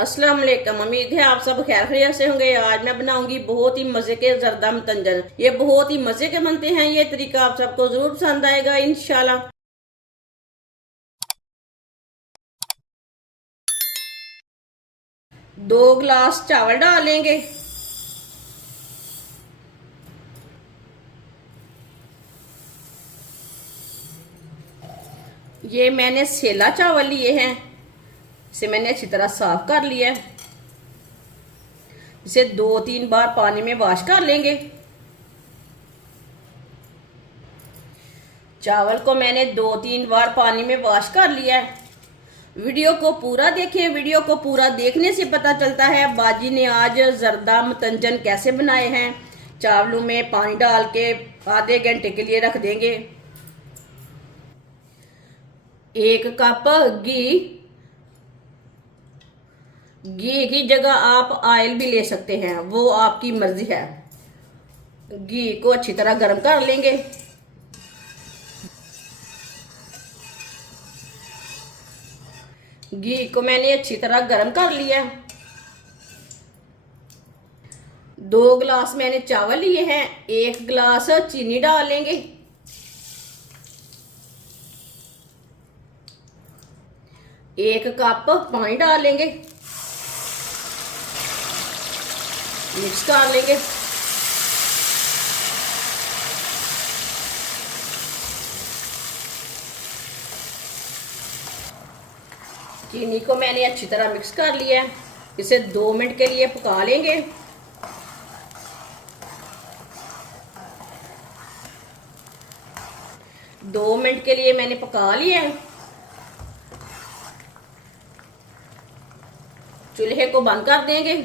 अस्सलाम वालेकुम। उम्मीद है आप सब खैर खैरियत से होंगे। आज मैं बनाऊंगी बहुत ही मजे के जर्दा मतंजन। ये बहुत ही मजे के बनते हैं। ये तरीका आप सबको जरूर पसंद आएगा इंशाल्लाह। 2 गिलास चावल डालेंगे। ये मैंने सेला चावल लिए हैं। इसे मैंने अच्छी तरह साफ कर लिया है। इसे 2-3 बार पानी में वॉश कर लेंगे। चावल को मैंने 2-3 बार पानी में वॉश कर लिया है। वीडियो को पूरा देखें। वीडियो को पूरा देखने से पता चलता है बाजी ने आज जर्दा मतंजन कैसे बनाए हैं। चावलों में पानी डाल के आधे घंटे के लिए रख देंगे। 1 कप घी की जगह आप ऑयल भी ले सकते हैं, वो आपकी मर्जी है। घी को अच्छी तरह गर्म कर लेंगे। घी को मैंने अच्छी तरह गर्म कर लिया। 2 गिलास मैंने चावल लिए हैं। 1 गिलास चीनी डाल लेंगे। 1 कप पानी डाल लेंगे। मिक्स कर लेंगे। चीनी को मैंने अच्छी तरह मिक्स कर लिया है। इसे 2 मिनट के लिए पका लेंगे। दो मिनट के लिए मैंने पका लिया है। चूल्हे को बंद कर देंगे।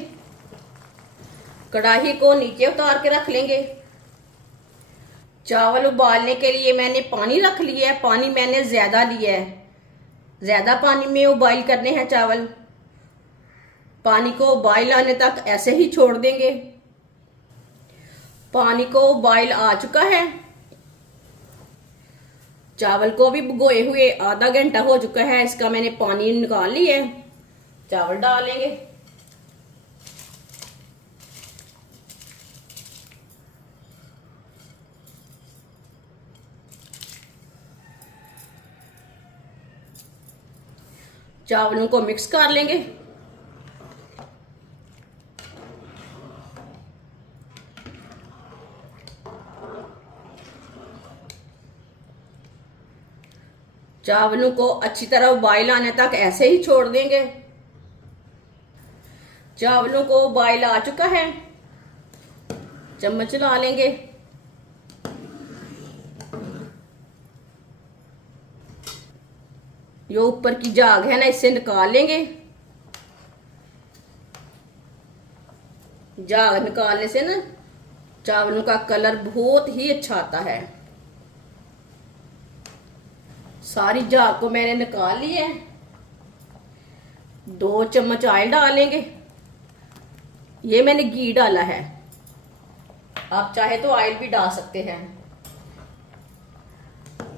कढ़ाई को नीचे उतार के रख लेंगे। चावल उबालने के लिए मैंने पानी रख लिया है। पानी मैंने ज्यादा लिया है। ज्यादा पानी में उबाइल करने हैं चावल। पानी को उबाइल आने तक ऐसे ही छोड़ देंगे। पानी को उबाइल आ चुका है। चावल को भी भिगोए हुए आधा घंटा हो चुका है। इसका मैंने पानी निकाल लिया है। चावल डालेंगे। चावलों को मिक्स कर लेंगे। चावलों को अच्छी तरह उबाइल आने तक ऐसे ही छोड़ देंगे। चावलों को उबाइल आ चुका है। चम्मच ला लेंगे। ये ऊपर की झाग है ना, इससे निकाल लेंगे। झाग निकालने से ना चावलों का कलर बहुत ही अच्छा आता है। सारी झाग को मैंने निकाल ली है। 2 चम्मच ऑयल डालेंगे। ये मैंने घी डाला है। आप चाहे तो ऑयल भी डाल सकते हैं।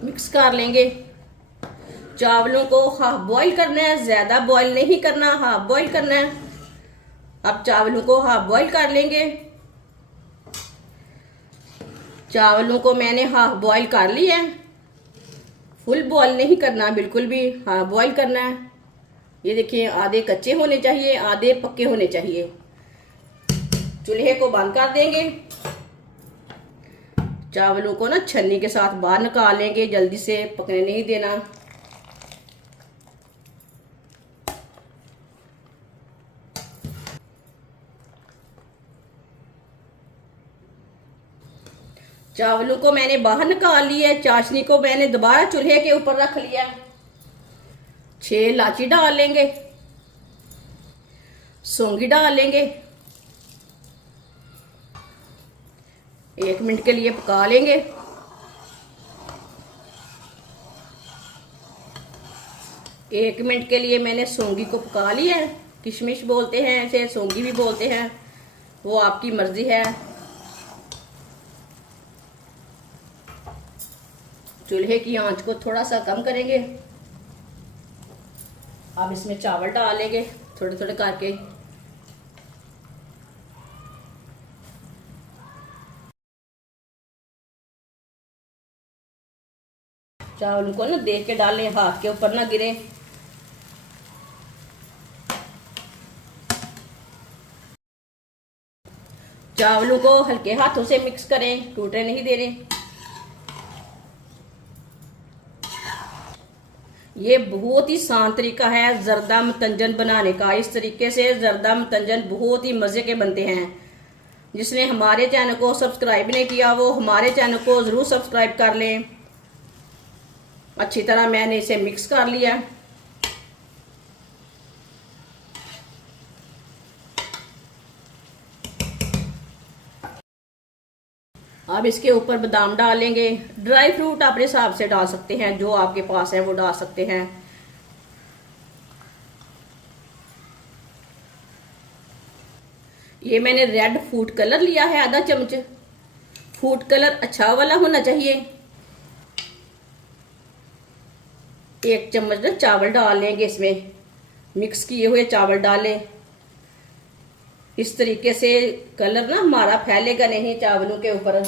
मिक्स कर लेंगे। चावलों को हाफ बॉईल करना है, ज्यादा बॉईल नहीं करना, हाफ बॉईल करना है। अब चावलों को हाफ बॉईल कर लेंगे। चावलों को मैंने हाफ बॉईल कर लिया है। फुल बॉईल नहीं करना, बिल्कुल भी हाफ बॉईल करना है। ये देखिए, आधे कच्चे होने चाहिए, आधे पक्के होने चाहिए। चूल्हे को बंद कर देंगे। चावलों को ना छन्नी के साथ बाहर निकाल लेंगे, जल्दी से पकने नहीं देना। चावलों को मैंने बाहर निकाल लिया है। चाशनी को मैंने दोबारा चूल्हे के ऊपर रख लिया। 6 इलायची डाल लेंगे। सौंगी डाल लेंगे। 1 मिनट के लिए पका लेंगे। एक मिनट के लिए मैंने सौंगी को पका लिया है। किशमिश बोलते हैं इसे, सौंगी भी बोलते हैं, वो आपकी मर्जी है। चूल्हे की आंच को थोड़ा सा कम करेंगे। अब इसमें चावल डालेंगे। थोड़े थोड़े करके। चावल को ना देख के डालें, हाथ के ऊपर ना गिरे। चावलों को हल्के हाथों से मिक्स करें, टूटने नहीं देने। ये बहुत ही आसान तरीका है जर्दा मतंजन बनाने का। इस तरीके से जर्दा मतंजन बहुत ही मजे के बनते हैं। जिसने हमारे चैनल को सब्सक्राइब नहीं किया वो हमारे चैनल को जरूर सब्सक्राइब कर लें। अच्छी तरह मैंने इसे मिक्स कर लिया। अब इसके ऊपर बादाम डालेंगे। ड्राई फ्रूट अपने हिसाब से डाल सकते हैं, जो आपके पास है वो डाल सकते हैं। ये मैंने रेड फूड कलर लिया है, आधा चम्मच। फूड कलर अच्छा वाला होना चाहिए। 1 चम्मच ना चावल डाल लेंगे इसमें, मिक्स किए हुए चावल डालें। इस तरीके से कलर ना हमारा फैलेगा नहीं चावलों के ऊपर।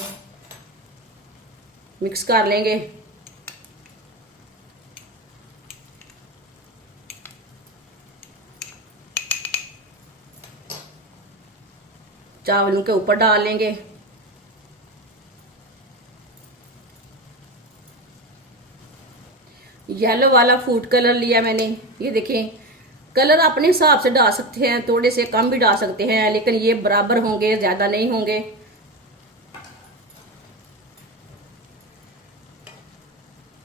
मिक्स कर लेंगे। चावलों के ऊपर डाल लेंगे। येलो वाला फूड कलर लिया मैंने, ये देखें। कलर अपने हिसाब से डाल सकते हैं, थोड़े से कम भी डाल सकते हैं, लेकिन ये बराबर होंगे, ज्यादा नहीं होंगे।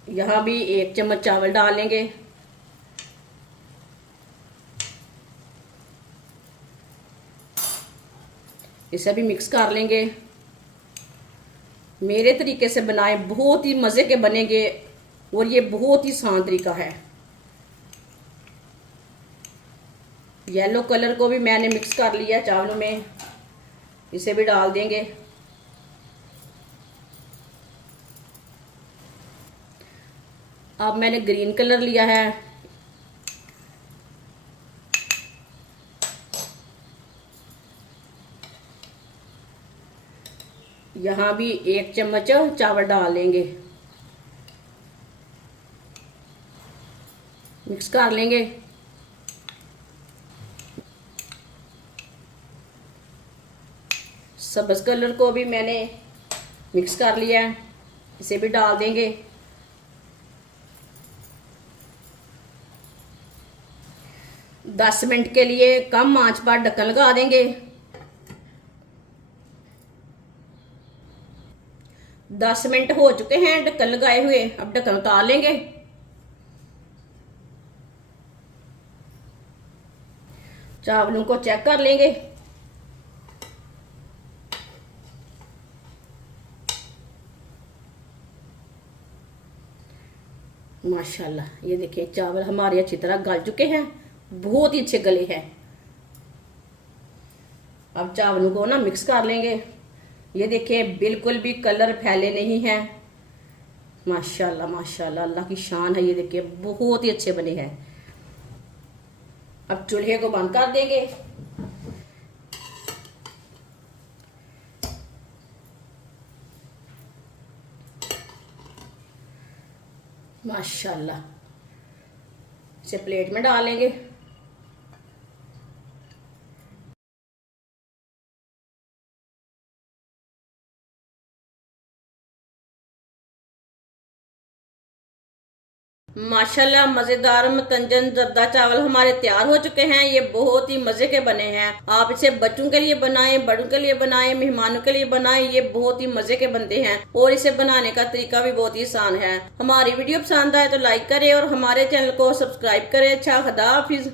यहाँ भी 1 चम्मच चावल डालेंगे। इसे भी मिक्स कर लेंगे। मेरे तरीके से बनाएं, बहुत ही मजे के बनेंगे और ये बहुत ही आसान तरीका है। येलो कलर को भी मैंने मिक्स कर लिया चावलों में, इसे भी डाल देंगे। अब मैंने ग्रीन कलर लिया है, यहां भी 1 चम्मच चावल डाल लेंगे। मिक्स कर लेंगे। सब्ज कलर को भी मैंने मिक्स कर लिया है, इसे भी डाल देंगे। दस मिनट के लिए कम आंच पर ढक्कन लगा देंगे। 10 मिनट हो चुके हैं ढक्कन लगाए हुए। अब ढक्कन उतार लेंगे। चावलों को चेक कर लेंगे। माशाल्लाह, ये देखिए चावल हमारे अच्छी तरह गल चुके हैं, बहुत ही अच्छे गले हैं। अब चावलों को ना मिक्स कर लेंगे। ये देखिए बिल्कुल भी कलर फैले नहीं हैं। माशाल्लाह माशाल्लाह, अल्लाह की शान है। ये देखिए बहुत ही अच्छे बने हैं। अब चूल्हे को बंद कर देंगे। माशाल्लाह, इसे प्लेट में डालेंगे। माशाल्लाह, मजेदार मतंजन जर्दा चावल हमारे तैयार हो चुके हैं। ये बहुत ही मजे के बने हैं। आप इसे बच्चों के लिए बनाएं, बड़ों के लिए बनाएं, मेहमानों के लिए बनाएं। ये बहुत ही मजे के बनते हैं और इसे बनाने का तरीका भी बहुत ही आसान है। हमारी वीडियो पसंद आए तो लाइक करें और हमारे चैनल को सब्सक्राइब करें। अच्छा, खुदा हाफिज।